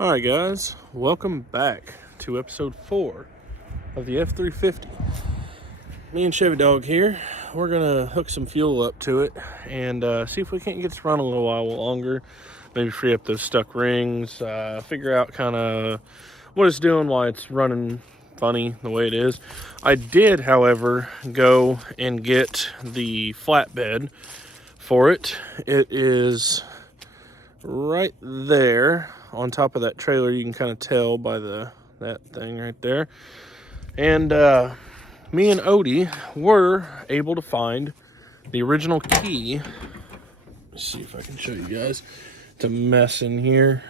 Alright guys, welcome back to episode 4 of the F350. Me and Chevy Dog here, we're going to hook some fuel up to it and see if we can't get it to run a little while longer. Maybe free up those stuck rings, figure out kind of what it's doing, why it's running funny the way it is. I did, however, go and get the flatbed for it. It is right there on top of that trailer. You can kind of tell by that thing right there. And me and Odie were able to find the original key. Let's see if I can show you guys. It's a mess in here.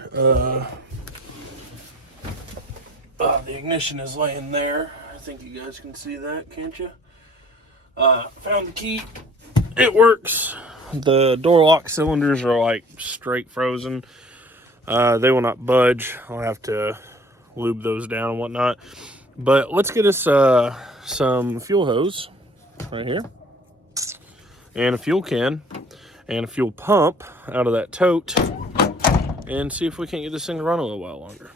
The ignition is laying there. I think you guys can see that, can't you? Found the key. It works. The door lock cylinders are like straight frozen. They will not budge. I'll have to lube those down and whatnot. But let's get us some fuel hose right here, and a fuel can, and a fuel pump out of that tote, and see if we can't get this thing to run a little while longer.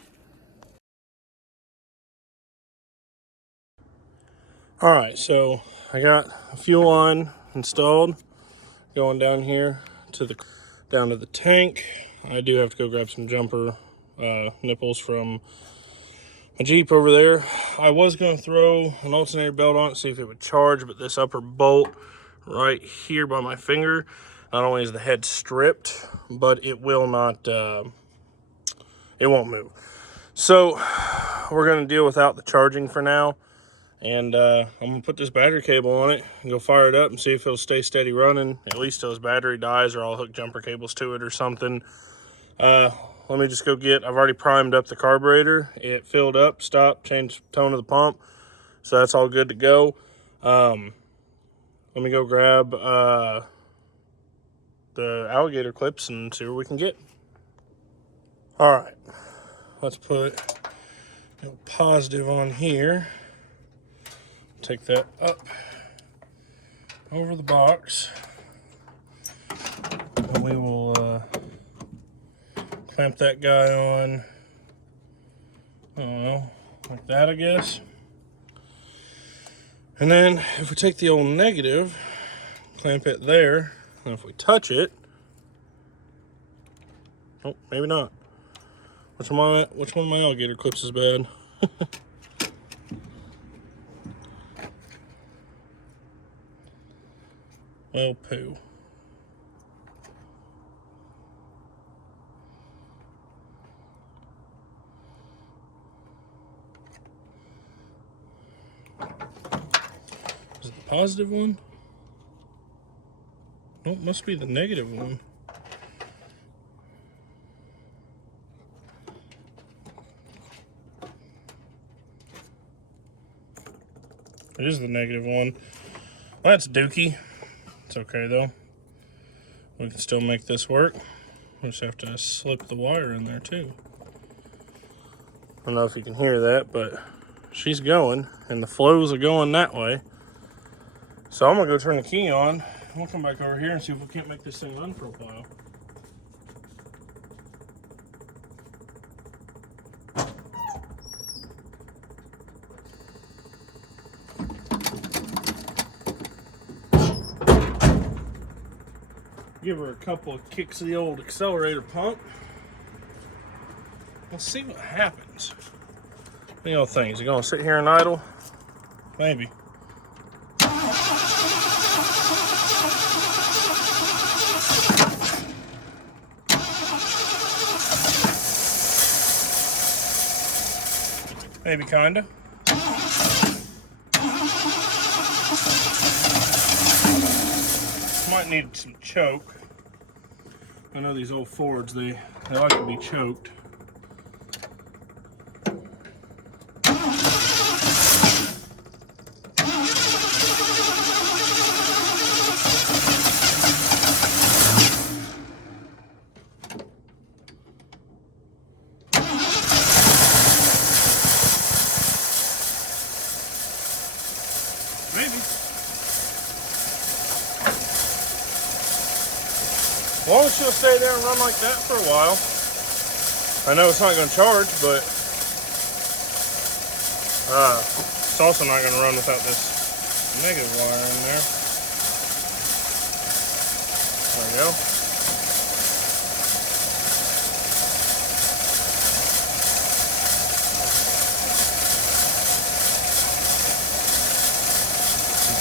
Alright, so I got a fuel line installed going down here down to the tank. I do have to go grab some jumper nipples from my Jeep over there. I was going to throw an alternator belt on it, see if it would charge, but this upper bolt right here by my finger, not only is the head stripped, but it will not, it won't move. So we're going to deal without the charging for now. And I'm going to put this battery cable on it and go fire it up and see if it'll stay steady running, at least till his battery dies, or I'll hook jumper cables to it or something. Let me just go I've already primed up the carburetor. It filled up, stopped, changed tone of the pump. So that's all good to go. Let me go grab the alligator clips and see what we can get. All right, let's put a positive on here. Take that up over the box, and we will clamp that guy on, I don't know, like that, I guess. And then if we take the old negative, clamp it there, and if we touch it, oh, maybe not. Which one of my alligator clips is bad? Well, poo. Is it the positive one? No, it must be the negative one. It is the negative one. Well, that's dookie. It's okay though. We can still make this work. We just have to slip the wire in there too. I don't know if you can hear that, but she's going, and the flows are going that way. So I'm gonna go turn the key on, and we'll come back over here and see if we can't make this thing run for a while. Give her a couple of kicks of the old accelerator pump. Let's see what happens. What do y'all think? Is it gonna sit here and idle? Maybe. Maybe kinda. Might need some choke. I know these old Fords, they like to be choked. Maybe. As long as she'll stay there and run like that for a while, I know it's not going to charge, but it's also not going to run without this negative wire in there. There we go.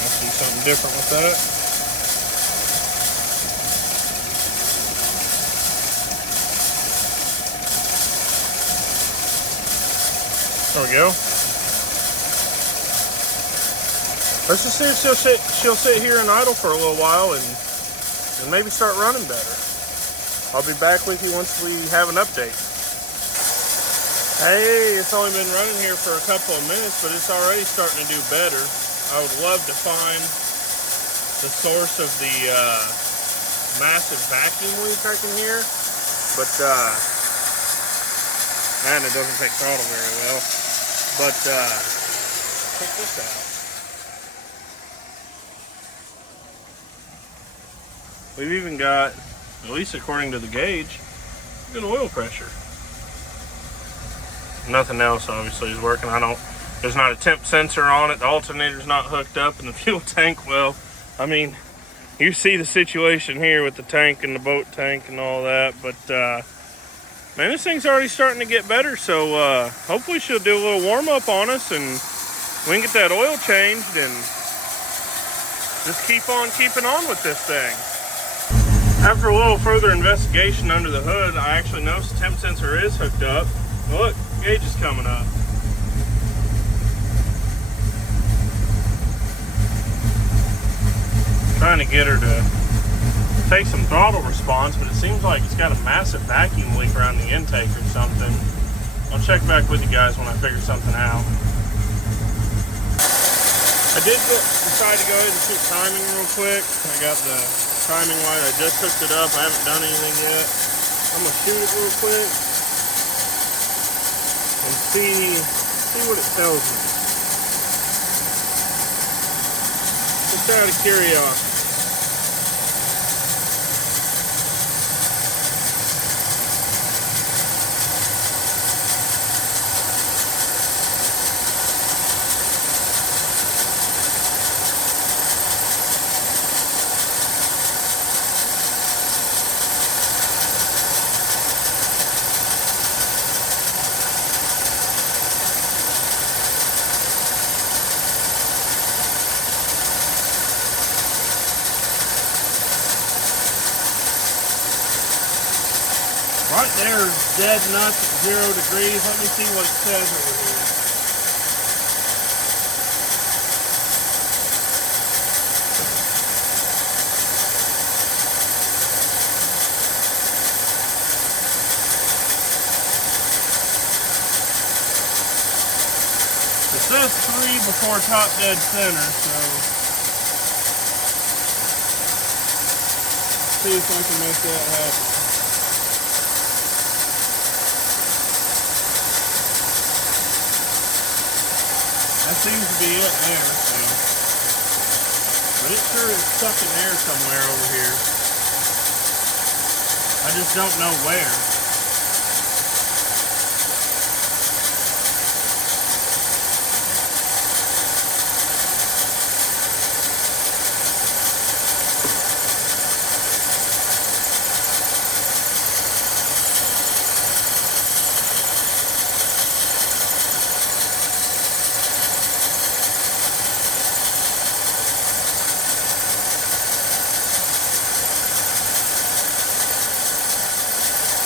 Let's do something different with that. There we go. Let's just see if she'll sit here and idle for a little while and maybe start running better. I'll be back with you once we have an update. Hey, it's only been running here for a couple of minutes, but it's already starting to do better. I would love to find the source of the massive vacuum leak I can hear, but and it doesn't take throttle very well. But check this out. We've even got, at least according to the gauge, good oil pressure. Nothing else obviously is working. There's not a temp sensor on it. The alternator's not hooked up, and the fuel tank, well, I mean, you see the situation here with the tank and the boat tank and all that, but man, this thing's already starting to get better, so hopefully she'll do a little warm up on us and we can get that oil changed and just keep on keeping on with this thing. After a little further investigation under the hood, I actually noticed the temp sensor is hooked up. Well, look, gauge is coming up. Trying to get her to take some throttle response, but it seems like it's got a massive vacuum leak around the intake or something. I'll check back with you guys when I figure something out. I did decide to go ahead and shoot timing real quick. I got the timing light. I just hooked it up. I haven't done anything yet. I'm gonna shoot it real quick and see what it tells me. Just out of curiosity. Right there is dead nuts at 0 degrees. Let me see what it says over here. It says 3 before top dead center, so let's see if I can make that happen. That seems to be it there, so. But it sure is sucking air somewhere over here. I just don't know where.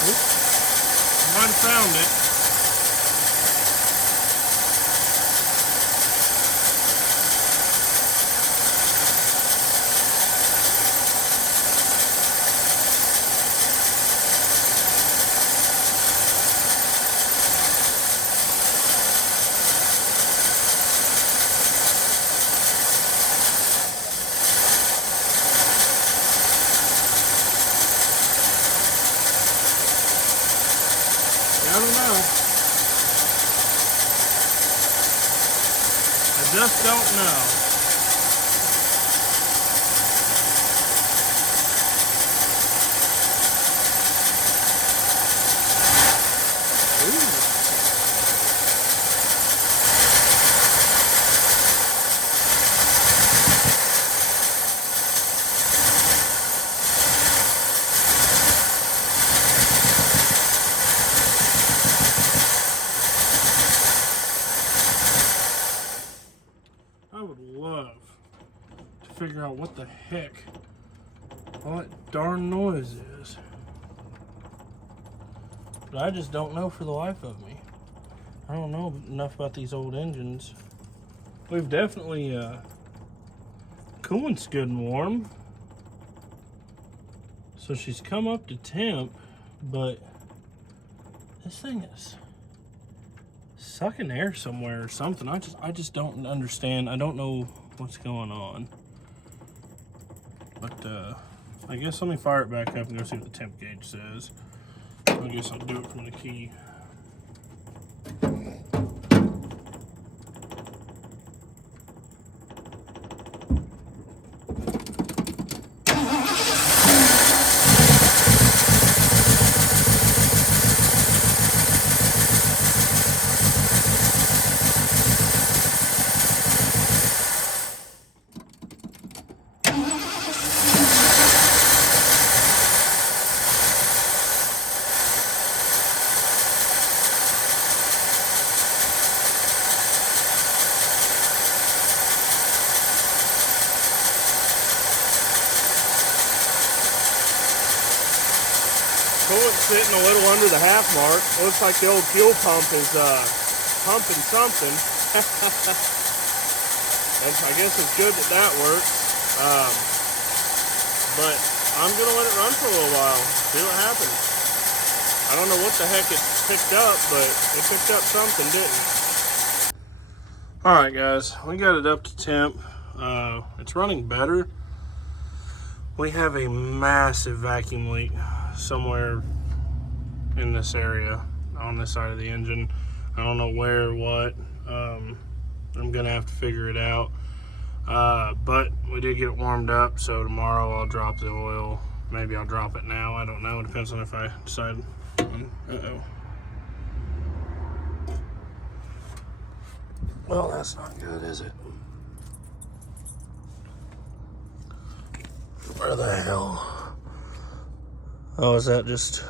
I might have found it. I don't know. I just don't know. figure out what the heck all that darn noise is. But I just don't know for the life of me. I don't know enough about these old engines. We've definitely, coolant's good and warm. So she's come up to temp, but this thing is sucking air somewhere or something. I just don't understand. I don't know what's going on. But I guess let me fire it back up and go see what the temp gauge says. I guess I'll do it from the key. Coolant's sitting a little under the half mark. Looks like the old fuel pump is pumping something. I guess it's good that that works. But I'm gonna let it run for a little while, see what happens. I don't know what the heck it picked up, but it picked up something, didn't it? All right, guys, we got it up to temp. It's running better. We have a massive vacuum leak somewhere in this area on this side of the engine. I don't know where or what. I'm gonna have to figure it out. But we did get it warmed up, so tomorrow I'll drop the oil. Maybe I'll drop it now. I don't know. It depends on if I decide. Uh-oh. Well, that's not good, is it? Where the hell? Oh, is that just...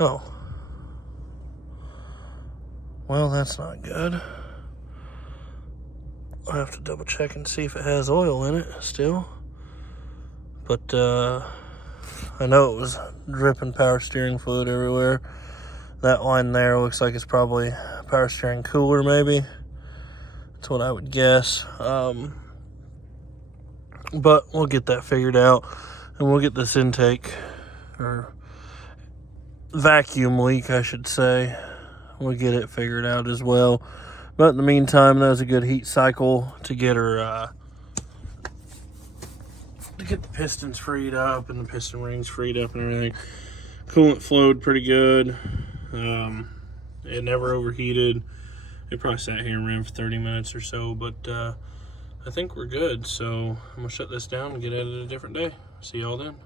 Oh. Well, that's not good. I'll have to double check and see if it has oil in it still. But, I know it was dripping power steering fluid everywhere. That line there looks like it's probably power steering cooler, maybe. That's what I would guess. But we'll get that figured out, and we'll get this intake, or vacuum leak, I should say. We'll get it figured out as well. But in the meantime, that was a good heat cycle to get her, to get the pistons freed up and the piston rings freed up and everything. Coolant flowed pretty good. It never overheated. It probably sat here and ran for 30 minutes or so, but I think we're good. So I'm gonna shut this down and get at it a different day. See y'all then.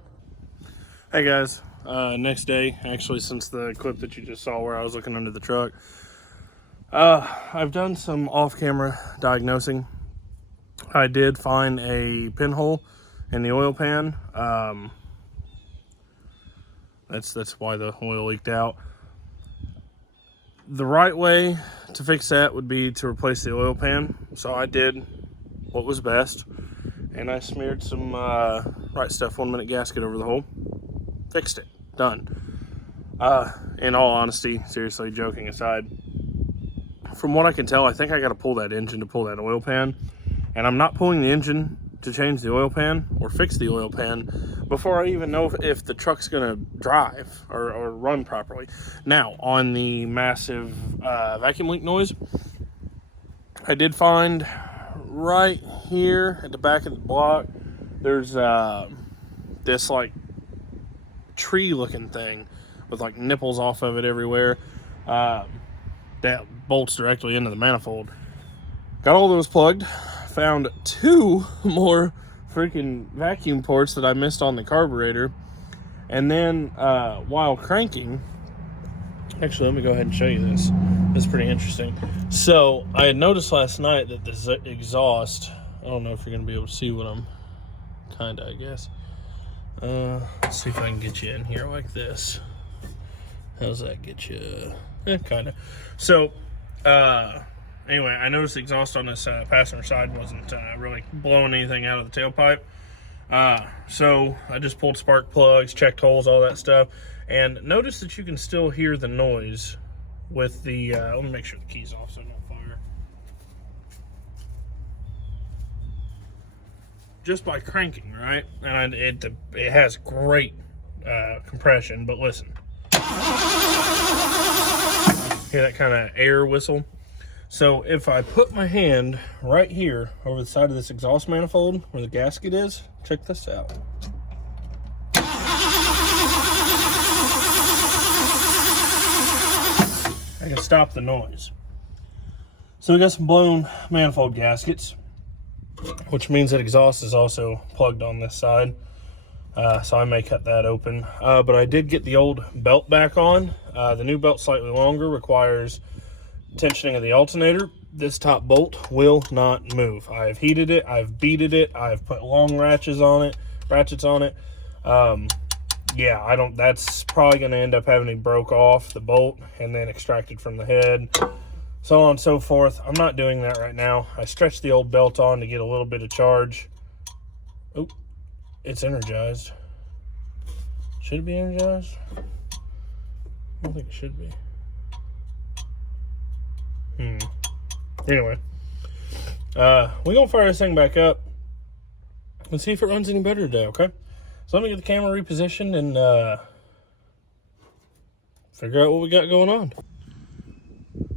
Hey guys, next day, actually, since the clip that you just saw where I was looking under the truck, I've done some off-camera diagnosing. I did find a pinhole in the oil pan. That's why the oil leaked out. The right way to fix that would be to replace the oil pan. So I did what was best, and I smeared some Right Stuff 1 minute gasket over the hole. Fixed it. Done. In all honesty, seriously, joking aside, from what I can tell, I think I got to pull that engine to pull that oil pan, and I'm not pulling the engine to change the oil pan or fix the oil pan before I even know if the truck's gonna drive or run properly. Now, on the massive vacuum leak noise, I did find right here at the back of the block, there's this like tree looking thing with like nipples off of it everywhere, that bolts directly into the manifold. Got all those plugged. Found 2 more freaking vacuum ports that I missed on the carburetor. And then while cranking, actually, let me go ahead and show you this. It's pretty interesting. So I had noticed last night that this exhaust, I don't know if you're gonna be able to see what I'm kinda, I guess. Let's see if I can get you in here like this. How's that get you? Kinda. So anyway, I noticed the exhaust on this passenger side wasn't really blowing anything out of the tailpipe. So I just pulled spark plugs, checked holes, all that stuff, and notice that you can still hear the noise with the, let me make sure the key's off so I don't fire. Just by cranking, right? And it has great compression, but listen. Hear that kind of air whistle? So if I put my hand right here over the side of this exhaust manifold where the gasket is, check this out. I can stop the noise. So we got some blown manifold gaskets, which means that exhaust is also plugged on this side. So I may cut that open. But I did get the old belt back on. The new belt, slightly longer, requires tensioning of the alternator. This top bolt will not move. I've heated it, I've beaded it, I've put long ratchets on it. Yeah, that's probably going to end up having to broke off the bolt and then extracted from the head, so on and so forth. I'm not doing that right now. I stretched the old belt on to get a little bit of charge. Oh, it's energized. Should it be energized? I don't think it should be. Anyway, we're gonna fire this thing back up and see if it runs any better today, okay? So let me get the camera repositioned and figure out what we got going on.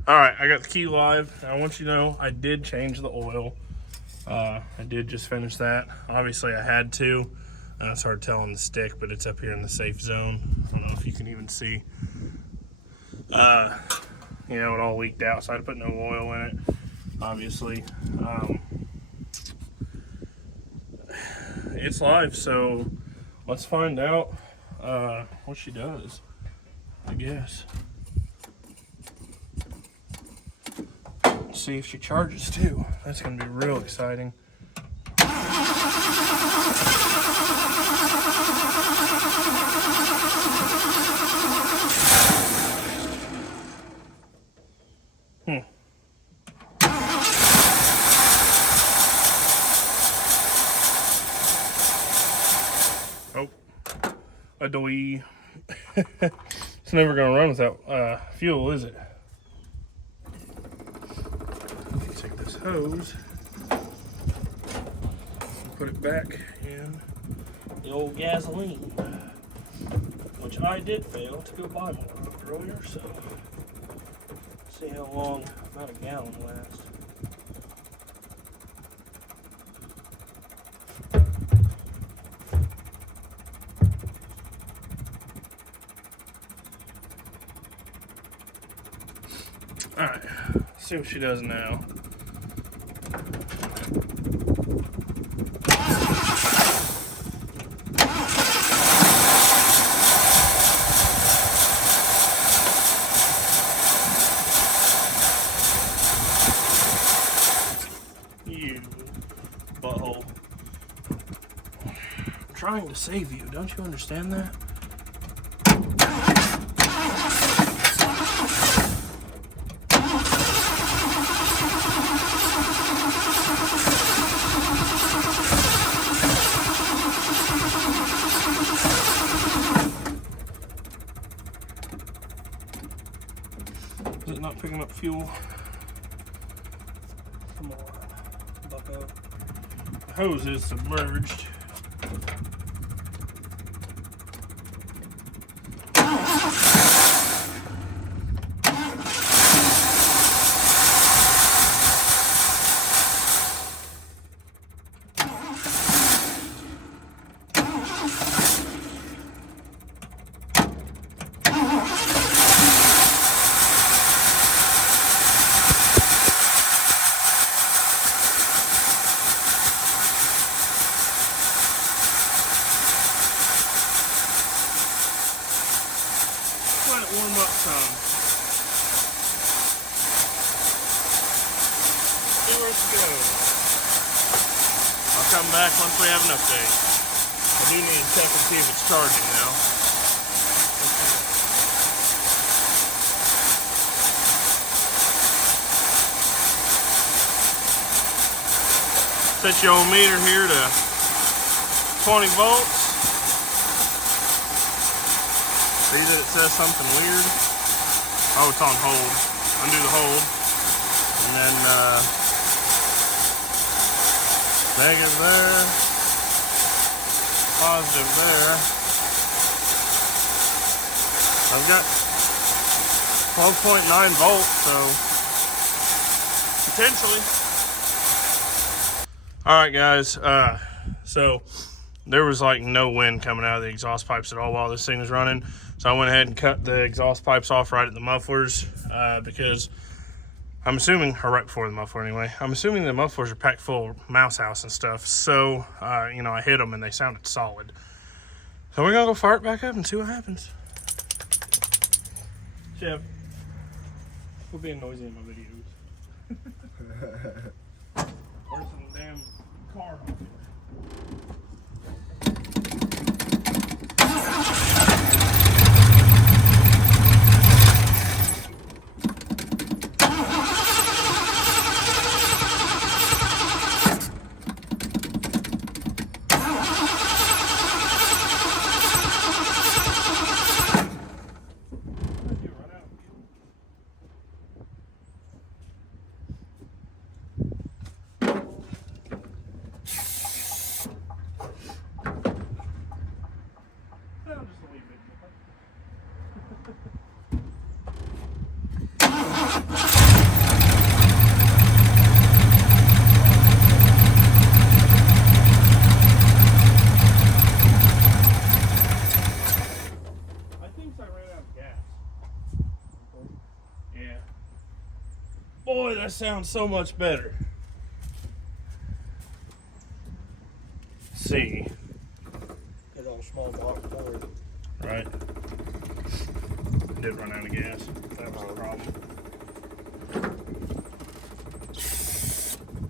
All right, I got the key live. I want you to know I did change the oil. I did just finish that. Obviously, I had to. It's hard telling the stick, but it's up here in the safe zone. I don't know if you can even see. You know, it all leaked out, so I had to put no oil in it, obviously. It's live, so let's find out what she does, I guess. See if she charges too. That's gonna be real exciting. Oh, a doy. It's never gonna run without fuel, is it? Take this hose, put it back in the old gasoline, which I did fail to go buy more earlier, so see how long about a gallon lasts. Alright, see what she does now. You butthole. I'm trying to save you, don't you understand that? Is it not picking up fuel? Come on, bucko. The hose is submerged. Let it warm up some. See where it's going. I'll come back once we have an update. I do need to check and see if it's charging now. Set your own meter here to 20 volts. See that it says something weird? Oh, it's on hold. Undo the hold. And then negative there. Positive there. I've got 12.9 volts, so potentially. Alright guys, so there was like no wind coming out of the exhaust pipes at all while this thing was running. So I went ahead and cut the exhaust pipes off right at the mufflers because I'm assuming, or right before the muffler anyway, I'm assuming the mufflers are packed full of mouse house and stuff. So, you know, I hit them and they sounded solid. So we're gonna go fire it back up and see what happens. Chef, quit being noisy in my videos. Where's some damn car honking? Boy, that sounds so much better. See. It's on a small block forward. Right. Did run out of gas. That was the problem.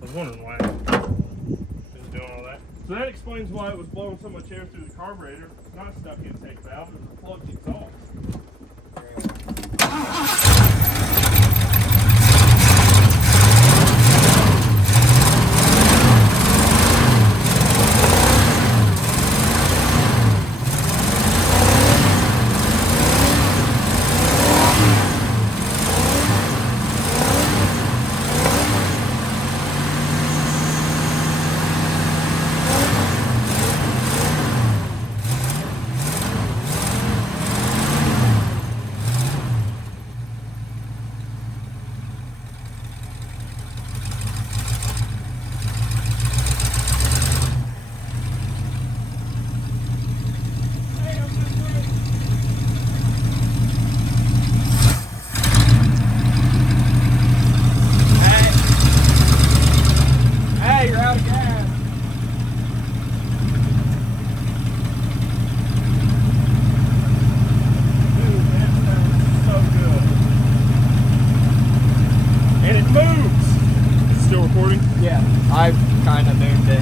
I was wondering why it was doing all that. So that explains why it was blowing so much air through the carburetor. It's not a stuck intake valve, it was a plugged exhaust.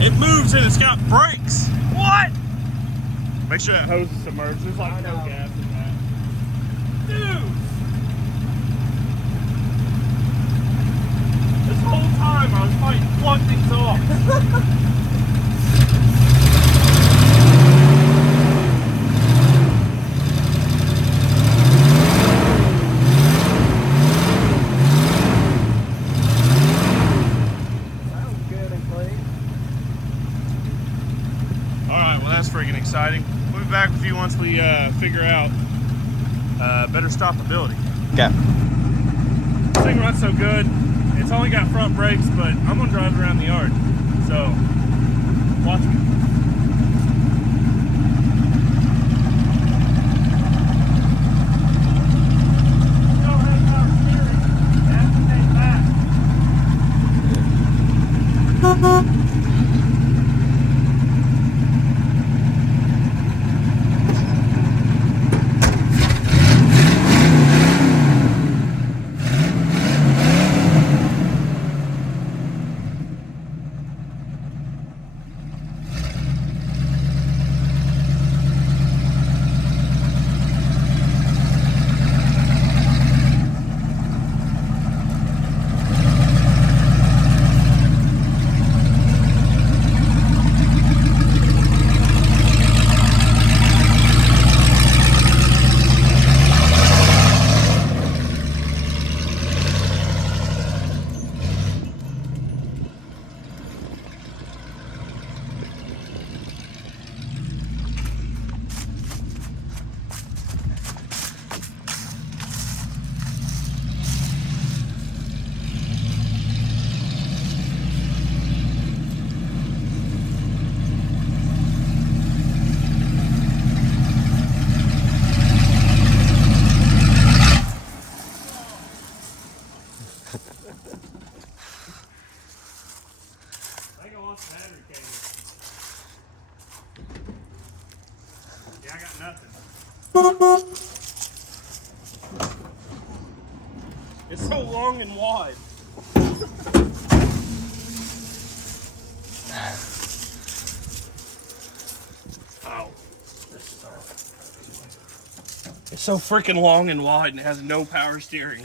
It moves and it's got brakes. What? Make sure that hose is submerged. There's like no gas in that. Dude! This whole time I was fighting plugged exhaust. That's freaking exciting. We'll be back with you once we figure out better stoppability. Okay. This thing runs so good. It's only got front brakes, but I'm gonna drive around the yard. So watch me. It's so long and wide. Ow. It's so freaking long and wide and it has no power steering.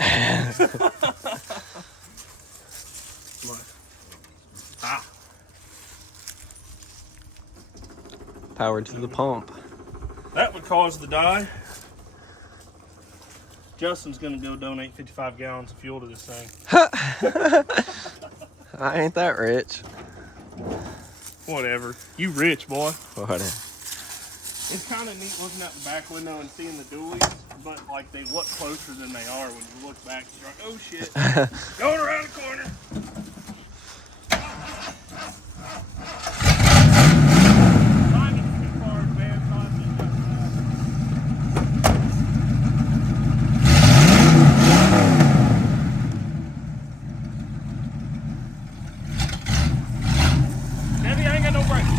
Ah. Power to the pump. That would cause the die. Justin's gonna go donate 55 gallons of fuel to this thing. I ain't that rich. Whatever. You rich, boy. Whatever. It's kind of neat looking out the back window and seeing the dualies, but like they look closer than they are when you look back. You're like, oh shit, going around the corner. Mine is too far advanced, Debbie, I ain't got no brakes.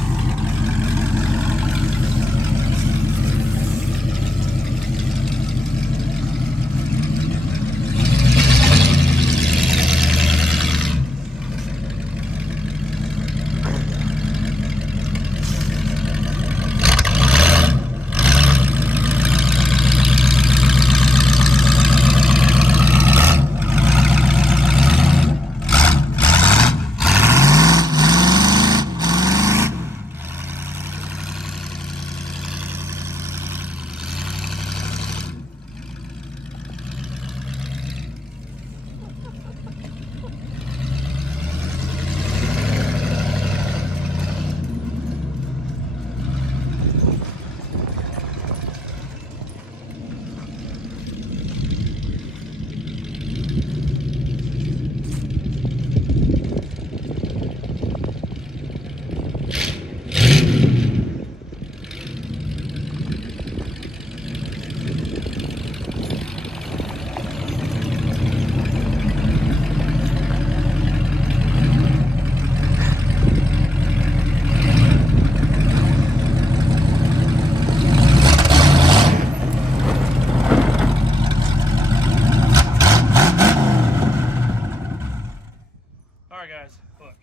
Alright guys, look.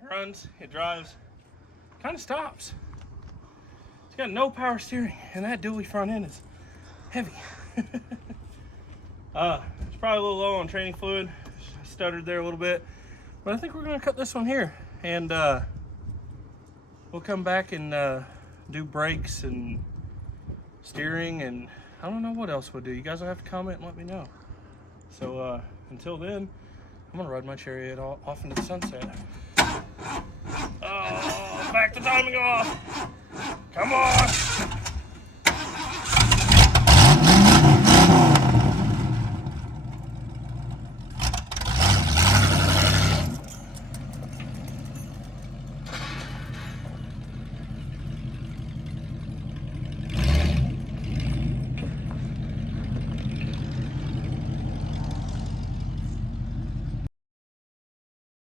It runs, it drives, kind of stops. It's got no power steering, and that dually front end is heavy. It's probably a little low on training fluid. Stuttered there a little bit. But I think we're gonna cut this one here. And we'll come back and do brakes and steering, and I don't know what else we'll do. You guys will have to comment and let me know. So until then, I'm gonna ride my Chariot off into the sunset. Oh, back to timing off. Come on.